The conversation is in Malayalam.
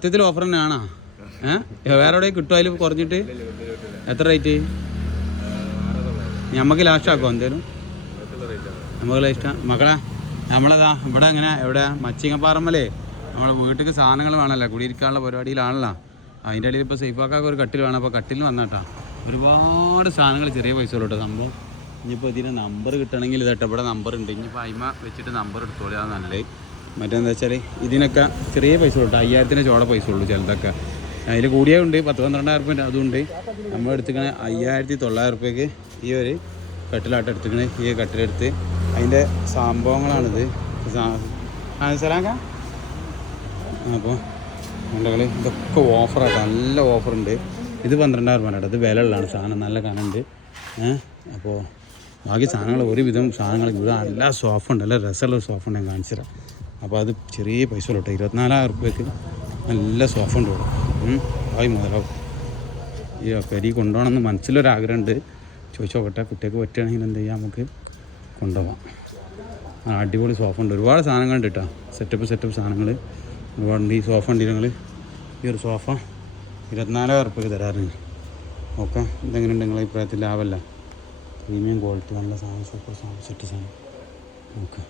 സത്യത്തിൽ ഓഫർ തന്നെയാണോ? വേറെ എവിടെ കിട്ടുമോ അതിൽ കുറഞ്ഞിട്ട്? എത്ര റേറ്റ്? നമുക്ക് ലാസ്റ്റ് ആക്കുമോ എന്തേലും? നമുക്ക് ലാസ്റ്റ് മക്കളെ നമ്മളതാ ഇവിടെ എങ്ങനെ എവിടെ മച്ചിങ്ങപ്പാറമ്മലേ നമ്മളെ വീട്ടിലേക്ക് സാധനങ്ങൾ വേണമല്ലോ, കുടിയിരിക്കാനുള്ള പരിപാടിയിലാണല്ലോ. അതിൻ്റെ ഇടയിൽ ഇപ്പോൾ സേഫാക്കാക്ക് ഒരു കട്ടിൽ വേണം. അപ്പോൾ കട്ടിൽ വന്നാട്ടാ ഒരുപാട് സാധനങ്ങൾ ചെറിയ പൈസ ഉള്ളൂ കേട്ടോ സംഭവം. ഇനിയിപ്പോൾ ഇതിൻ്റെ നമ്പർ കിട്ടണമെങ്കിൽ ഇതട്ടെ ഇവിടെ നമ്പർ ഉണ്ട്. ഇനിയിപ്പോൾ അയിമ വെച്ചിട്ട് നമ്പർ എടുത്തോളൂ, അത് നല്ലത്. മറ്റേന്താ വെച്ചാൽ ഇതിനൊക്കെ ചെറിയ പൈസ ഉള്ളൂ കേട്ടോ, 5000 ചോട പൈസ ഉള്ളൂ ചിലതൊക്കെ. അതിൽ കൂടിയുണ്ട് 10-12,000 അതുണ്ട്. നമ്മൾ എടുത്തിക്കണ 5900 ഈ ഒരു കട്ടിലാട്ടം എടുത്തിക്കണേ. ഈ കട്ടിലെടുത്ത് അതിൻ്റെ സംഭവങ്ങളാണിത്. സലാങ്ക അപ്പോൾ ഉണ്ടെങ്കിൽ ഇതൊക്കെ ഓഫറാട്ടോ, നല്ല ഓഫറുണ്ട്. ഇത് 12,000 കേട്ടോ. ഇത് വില ഉള്ളതാണ് സാധനം, നല്ല കനുണ്ട്. അപ്പോൾ ബാക്കി സാധനങ്ങൾ ഒരുവിധം സാധനങ്ങൾ ഇവിടെ നല്ല സോഫ ഉണ്ട്, നല്ല രസമുള്ള സോഫ ഉണ്ട്, ഞാൻ കാണിച്ചു തരാം. അപ്പോൾ അത് ചെറിയ പൈസ ഉള്ളൂ കേട്ടോ, 24,000 നല്ല സോഫ ഉണ്ട് ഇവിടെ. ആയി മുതലാവും. ഈ പെരി കൊണ്ടുപോകണമെന്ന് മനസ്സിലൊരാഗ്രഹമുണ്ട്. ചോദിച്ചു നോക്കട്ടെ, കുട്ടിയൊക്കെ പറ്റുകയാണെങ്കിൽ എന്ത് ചെയ്യാം, നമുക്ക് കൊണ്ടുപോകാം. അടിപൊളി സോഫ ഉണ്ട്, ഒരുപാട് സാധനങ്ങളുണ്ട് കേട്ടോ. സെറ്റപ്പ് സാധനങ്ങൾ ഒരുപാടുണ്ട്. ഈ സോഫ ഉണ്ട് ഞങ്ങൾ, ഈ ഒരു സോഫ 24,000 തരാറുണ്ട്. ഓക്കെ, ഇതെങ്ങനെയുണ്ട് നിങ്ങളുടെ അഭിപ്രായത്തിൽ? ലാഭമല്ല, പ്രീമിയം ക്വാളിറ്റി, നല്ല സാധനം, സൂപ്പർ സാധനം, സെറ്റ് സാധനം. ഓക്കെ.